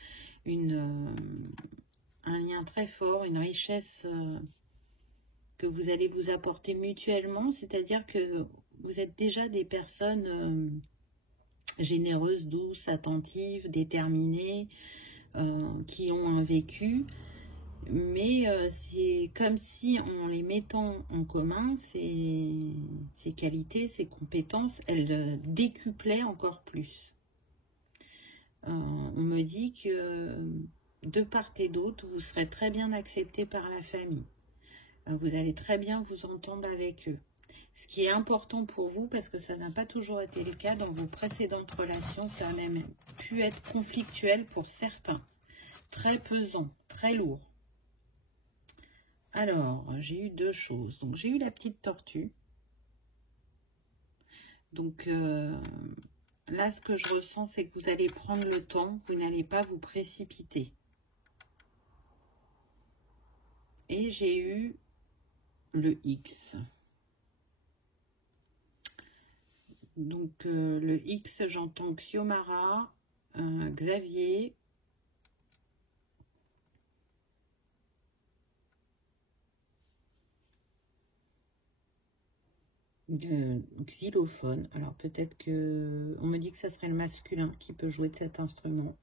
un lien très fort, une richesse que vous allez vous apporter mutuellement. C'est-à-dire que vous êtes déjà des personnes généreuses, douces, attentives, déterminées, qui ont un vécu. Mais c'est comme si en les mettant en commun, ces qualités, ces compétences, elles décuplaient encore plus. On me dit que de part et d'autre, vous serez très bien accepté par la famille. Vous allez très bien vous entendre avec eux. Ce qui est important pour vous, parce que ça n'a pas toujours été le cas dans vos précédentes relations, ça a même pu être conflictuel pour certains. Très pesant, très lourd. Alors, j'ai eu deux choses. Donc, j'ai eu la petite tortue. Donc, là, ce que je ressens, c'est que vous allez prendre le temps. Vous n'allez pas vous précipiter. Et j'ai eu le X. Donc, le X, j'entends Xiomara, Xavier... xylophone. Alors peut-être que on me dit que ça serait le masculin qui peut jouer de cet instrument.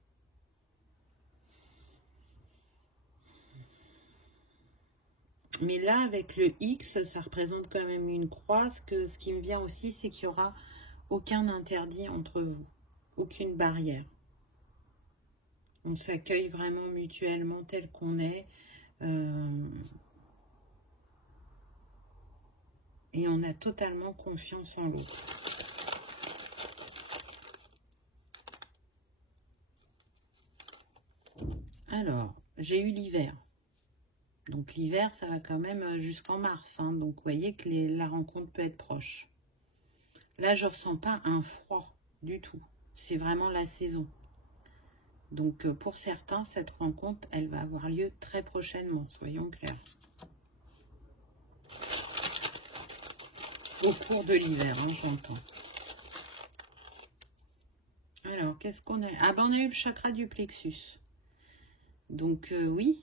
Mais là, avec le X, ça représente quand même une croix. Ce qui me vient aussi, c'est qu'il n'y aura aucun interdit entre vous, aucune barrière. On s'accueille vraiment mutuellement tel qu'on est. Et on a totalement confiance en l'autre. Alors, j'ai eu l'hiver. Donc l'hiver, ça va quand même jusqu'en mars. Hein. Donc vous voyez que la rencontre peut être proche. Là, je ne ressens pas un froid du tout. C'est vraiment la saison. Donc pour certains, cette rencontre, elle va avoir lieu très prochainement. Soyons clairs. Au cours de l'hiver, hein, j'entends. Alors, qu'est-ce qu'on a? Ah ben, on a eu le chakra du plexus. Donc, oui,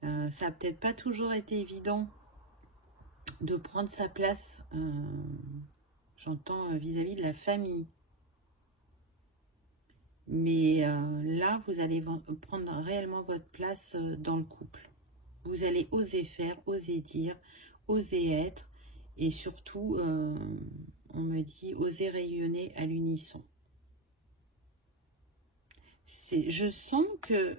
ça n'a peut-être pas toujours été évident de prendre sa place, j'entends, vis-à-vis de la famille. Mais là, vous allez prendre réellement votre place dans le couple. Vous allez oser faire, oser dire, oser être. Et surtout, on me dit, oser rayonner à l'unisson. Je sens que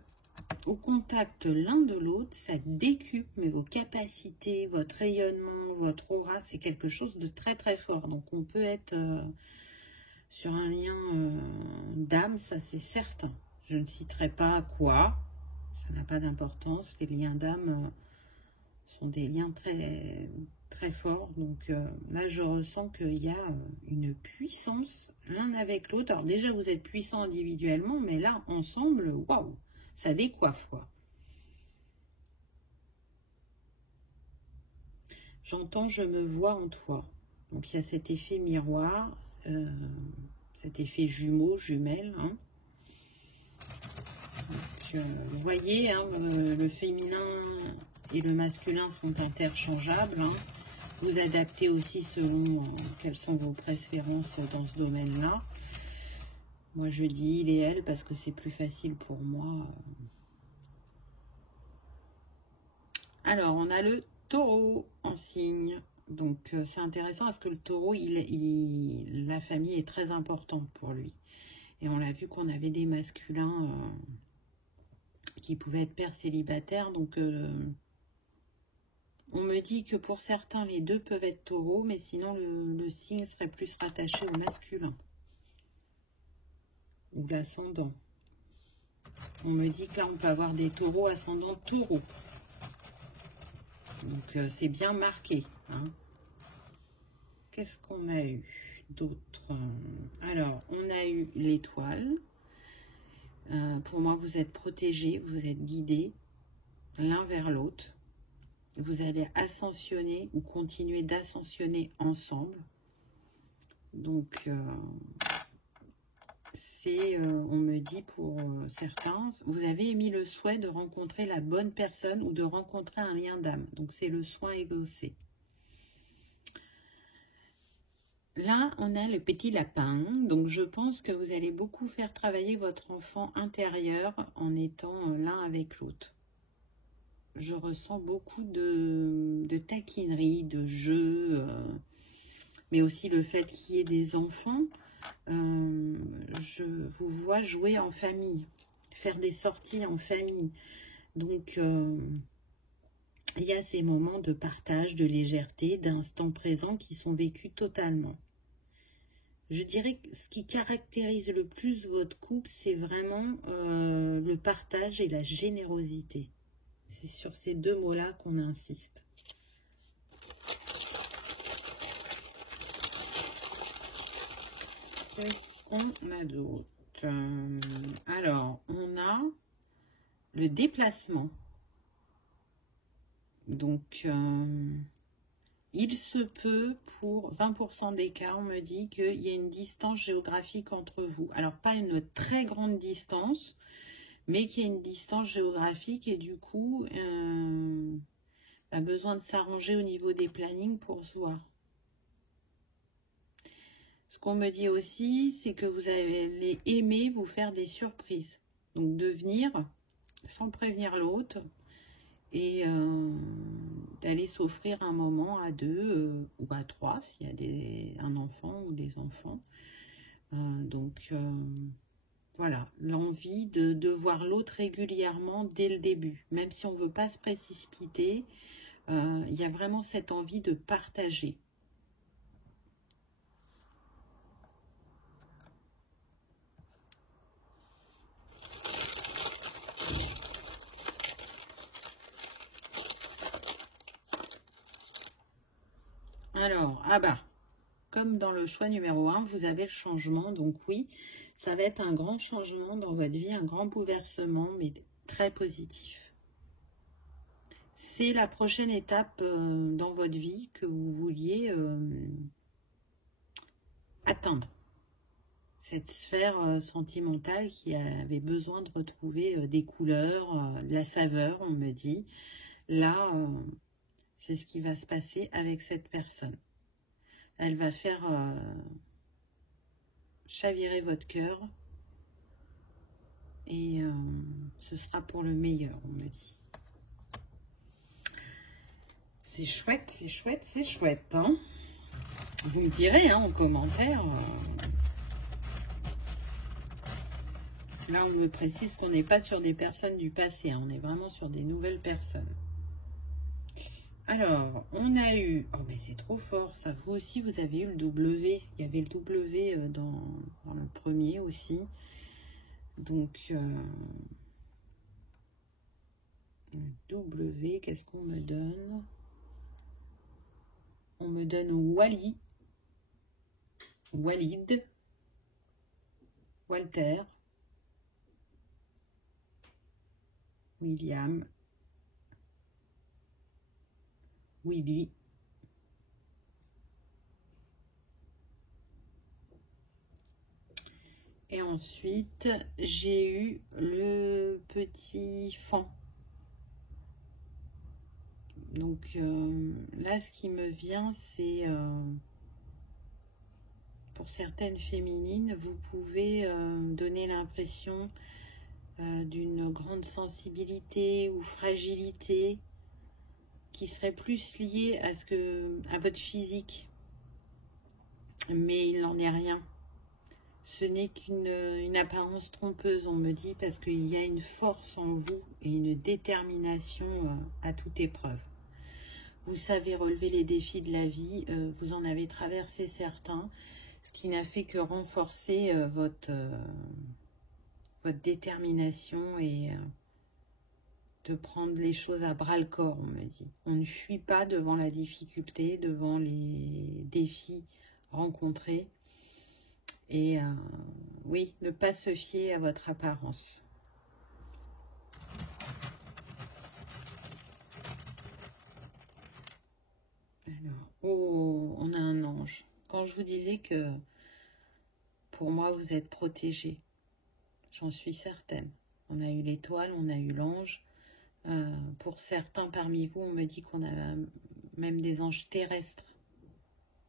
au contact l'un de l'autre, ça décuple mais vos capacités, votre rayonnement, votre aura, c'est quelque chose de très très fort. Donc on peut être sur un lien d'âme, ça c'est certain. Je ne citerai pas quoi, ça n'a pas d'importance. Les liens d'âme sont des liens très très forts. Donc là je ressens qu'il y a une puissance l'un avec l'autre. Alors déjà vous êtes puissants individuellement, mais là ensemble, waouh, ça décoiffe quoi. J'entends, je me vois en toi. Donc il y a cet effet miroir, cet effet jumeau, jumelle. Hein. Donc, vous voyez, hein, le féminin et le masculin sont interchangeables. Hein. vous adapter aussi selon quelles sont vos préférences dans ce domaine-là. Moi, je dis il et elle parce que c'est plus facile pour moi. Alors, on a le taureau en signe. Donc, c'est intéressant parce que le taureau, la famille est très importante pour lui. Et on l'a vu qu'on avait des masculins qui pouvaient être pères célibataires. Donc, on me dit que pour certains, les deux peuvent être taureaux, mais sinon, le signe serait plus rattaché au masculin. Ou l'ascendant. On me dit que là, on peut avoir des taureaux ascendant taureau. Donc, c'est bien marqué. Hein. Qu'est-ce qu'on a eu d'autre? Alors, on a eu l'étoile. Pour moi, vous êtes protégés, vous êtes guidés l'un vers l'autre. Vous allez ascensionner ou continuer d'ascensionner ensemble. Donc, on me dit pour certains, vous avez émis le souhait de rencontrer la bonne personne ou de rencontrer un lien d'âme. Donc, c'est le soin exaucé. Là, on a le petit lapin. Donc, je pense que vous allez beaucoup faire travailler votre enfant intérieur en étant l'un avec l'autre. Je ressens beaucoup de taquinerie, de jeu, mais aussi le fait qu'il y ait des enfants. Je vous vois jouer en famille, faire des sorties en famille. Donc, il y a ces moments de partage, de légèreté, d'instant présent qui sont vécus totalement. Je dirais que ce qui caractérise le plus votre couple, c'est vraiment le partage et la générosité. C'est sur ces deux mots-là qu'on insiste. Qu'est-ce qu'on a d'autre? Alors, on a le déplacement. Donc, il se peut, pour 20% des cas, on me dit qu'il y a une distance géographique entre vous. Alors, pas une très grande distance, mais qu'il y a une distance géographique et du coup, a besoin de s'arranger au niveau des plannings pour se voir. Ce qu'on me dit aussi, c'est que vous allez aimer vous faire des surprises. Donc, de venir sans prévenir l'autre et d'aller s'offrir un moment à deux ou à trois, s'il y a un enfant ou des enfants. Voilà, l'envie de voir l'autre régulièrement dès le début. Même si on ne veut pas se précipiter, il y a vraiment cette envie de partager. Alors, comme dans le choix numéro 1, vous avez le changement. Donc oui, ça va être un grand changement dans votre vie, un grand bouleversement, mais très positif. C'est la prochaine étape dans votre vie que vous vouliez atteindre. Cette sphère sentimentale qui avait besoin de retrouver des couleurs, de la saveur, on me dit. Là, c'est ce qui va se passer avec cette personne. Elle va faire chavirer votre cœur et ce sera pour le meilleur, on me dit. C'est chouette, c'est chouette, c'est chouette. Hein, vous me direz en commentaire. Là, on me précise qu'on n'est pas sur des personnes du passé. Hein, on est vraiment sur des nouvelles personnes. Alors, on a eu... Oh, mais c'est trop fort, ça. Vous aussi, vous avez eu le W. Il y avait le W dans le premier aussi. Donc, le W, qu'est-ce qu'on me donne? On me donne Wally, Walid, Walter, William, Willy, et ensuite j'ai eu le petit fan. Donc là, ce qui me vient, c'est pour certaines féminines, vous pouvez donner l'impression d'une grande sensibilité ou fragilité qui serait plus liée à votre physique. Mais il n'en est rien. Ce n'est qu'une apparence trompeuse, on me dit, parce qu'il y a une force en vous et une détermination à toute épreuve. Vous savez relever les défis de la vie, vous en avez traversé certains, ce qui n'a fait que renforcer votre détermination et de prendre les choses à bras-le-corps, on me dit. On ne fuit pas devant la difficulté, devant les défis rencontrés. Et oui, ne pas se fier à votre apparence. Alors, oh, on a un ange. Quand je vous disais que pour moi, vous êtes protégés, j'en suis certaine. On a eu l'étoile, on a eu l'ange. Pour certains parmi vous, on me dit qu'on a même des anges terrestres.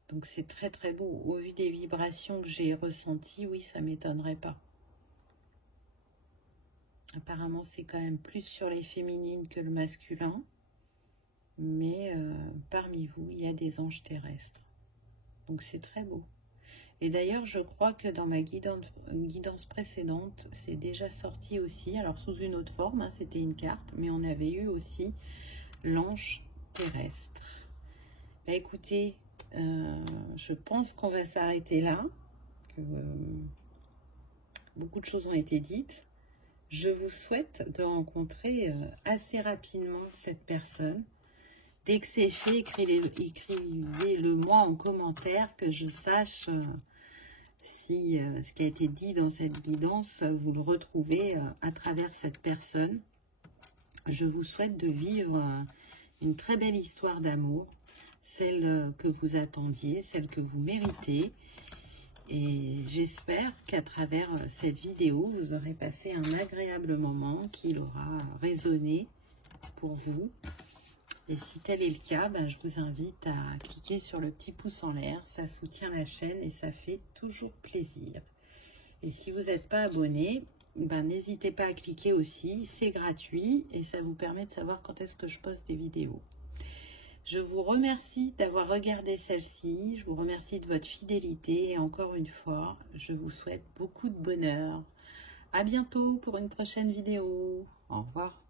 Donc c'est très très beau. Au vu des vibrations que j'ai ressenties, oui, ça ne m'étonnerait pas. Apparemment, c'est quand même plus sur les féminines que le masculin. Mais parmi vous, il y a des anges terrestres. Donc c'est très beau. Et d'ailleurs, je crois que dans ma guidance précédente, c'est déjà sorti aussi, alors sous une autre forme, hein, c'était une carte, mais on avait eu aussi l'ange terrestre. Bah, écoutez, je pense qu'on va s'arrêter là. Beaucoup de choses ont été dites. Je vous souhaite de rencontrer assez rapidement cette personne. Dès que c'est fait, écrivez-le moi en commentaire, que je sache si ce qui a été dit dans cette guidance, vous le retrouvez à travers cette personne. Je vous souhaite de vivre une très belle histoire d'amour, celle que vous attendiez, celle que vous méritez. Et j'espère qu'à travers cette vidéo, vous aurez passé un agréable moment, qu'il aura résonné pour vous. Et si tel est le cas, ben, je vous invite à cliquer sur le petit pouce en l'air. Ça soutient la chaîne et ça fait toujours plaisir. Et si vous n'êtes pas abonné, ben, n'hésitez pas à cliquer aussi. C'est gratuit et ça vous permet de savoir quand est-ce que je poste des vidéos. Je vous remercie d'avoir regardé celle-ci. Je vous remercie de votre fidélité. Et encore une fois, je vous souhaite beaucoup de bonheur. À bientôt pour une prochaine vidéo. Au revoir.